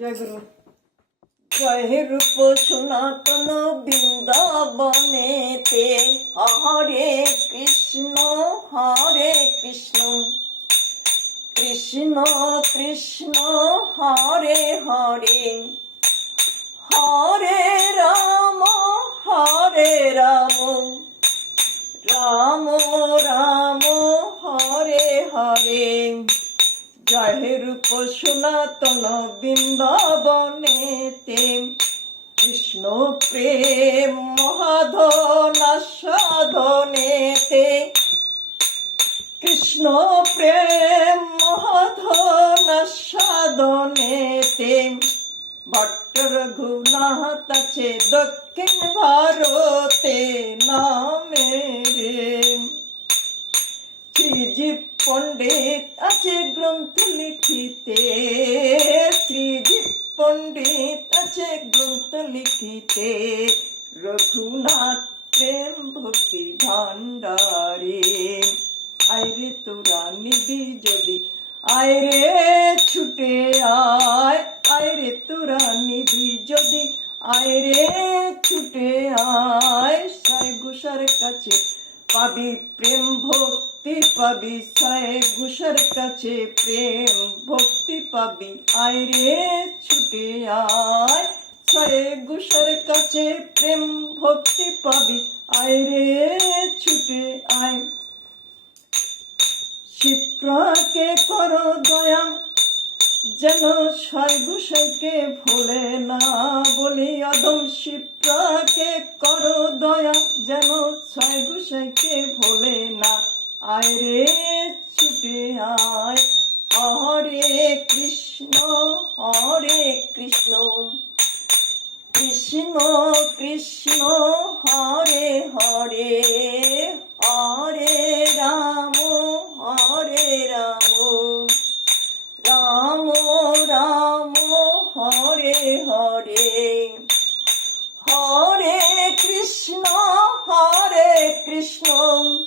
জয়গুরু জয় রূপ সনাতন বৃন্দাবনেতে হরে কৃষ্ণ হরে কৃষ্ণ। কৃষ্ণ কৃষ্ণ, হরে হরে। হরে রাম হরে রাম। রাম রাম, হরে হরে। রূপ সনাতন বৃন্দাবনেতে কৃষ্ণ প্রেম মহাধন সাধনেতে কৃষ্ণ প্রেম মহাধন সাধনেতে ভট্ট রঘুনাথ আছে দক্ষিণ ভারতে নামে পণ্ডিত আছে গ্রন্থ লিখিতে। শ্রীজীব পণ্ডিত আছে গ্রন্থ লিখিতে। রঘুনাথ প্রেম ভক্তি ভান্ডারে আইরে তোরা নিবি যদি আইরে ছুটে আয়। আইরে তোরা নিবি যদি আইরে ছুটে আয়। সাই গুসার কাছে পাবি প্রেম ভক্তি পাবি সাই গুসার কাছে প্রেম, ভক্তি পাবি। আইরে ছুটে আয়। সাই গুসার কাছে প্রেম, ভক্তি পাবি। আইরে ছুটে আয়। শিপ্রাকে করো দয়া, যেন ছয় গুসাইকে ভোলে না বলি অদম শিপ্রাকে করো দয়া, যেন ছয় গুসাইকে ভোলে না আয় রে, ছুটে আয়। হরে কৃষ্ণ হরে কৃষ্ণ। কৃষ্ণ কৃষ্ণ, হরে হরে। হরে রাম হরে রাম। রাম রাম, হরে হরে। হরে কৃষ্ণ হরে কৃষ্ণ।